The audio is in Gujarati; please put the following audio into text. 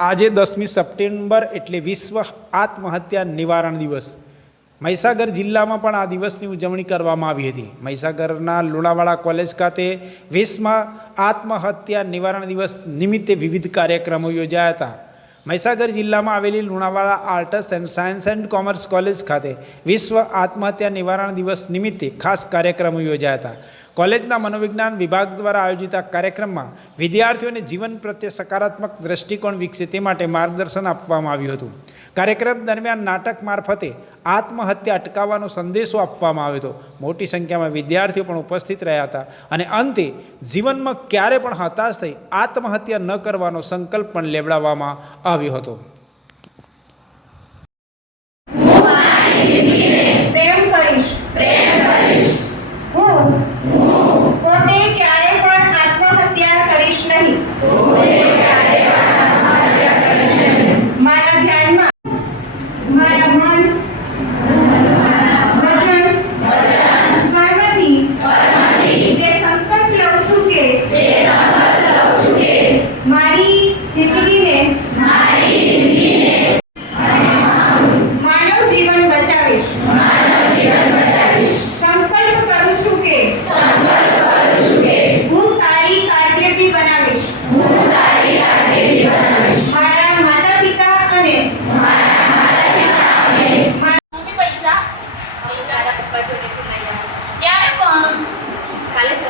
આજે દસમી સપ્ટેમ્બર એટલે વિશ્વ આત્મહત્યા નિવારણ દિવસ. મહીસાગર જિલ્લામાં પણ આ દિવસની ઉજવણી કરવામાં આવી હતી. મહીસાગરના લુણાવાડા કોલેજ ખાતે વિશ્વમાં આત્મહત્યા નિવારણ દિવસ નિમિત્તે વિવિધ કાર્યક્રમો યોજાયા હતા. મહીસાગર જિલ્લામાં આવેલી Lunawada arts and science and commerce college ખાતે વિશ્વ આત્મહત્યા નિવારણ દિવસ નિમિત્તે ખાસ કાર્યક્રમો યોજાયા હતા. કોલેજના મનોવિજ્ઞાન વિભાગ દ્વારા આયોજિત આ કાર્યક્રમમાં વિદ્યાર્થીઓને જીવન પ્રત્યે સકારાત્મક દ્રષ્ટિકોણ વિકસે તે માટે માર્ગદર્શન આપવામાં આવ્યું હતું. કાર્યક્રમ દરમિયાન નાટક મારફતે આત્મહત્યા અટકાવવાનો સંદેશો આપવામાં આવ્યો હતો. મોટી સંખ્યામાં વિદ્યાર્થીઓ પણ ઉપસ્થિત રહ્યા હતા અને અંતે જીવનમાં ક્યારે પણ હતાશ થઈ આત્મહત્યા ન કરવાનો સંકલ્પ પણ લેવડાવવામાં આવ્યો હતો. કાલે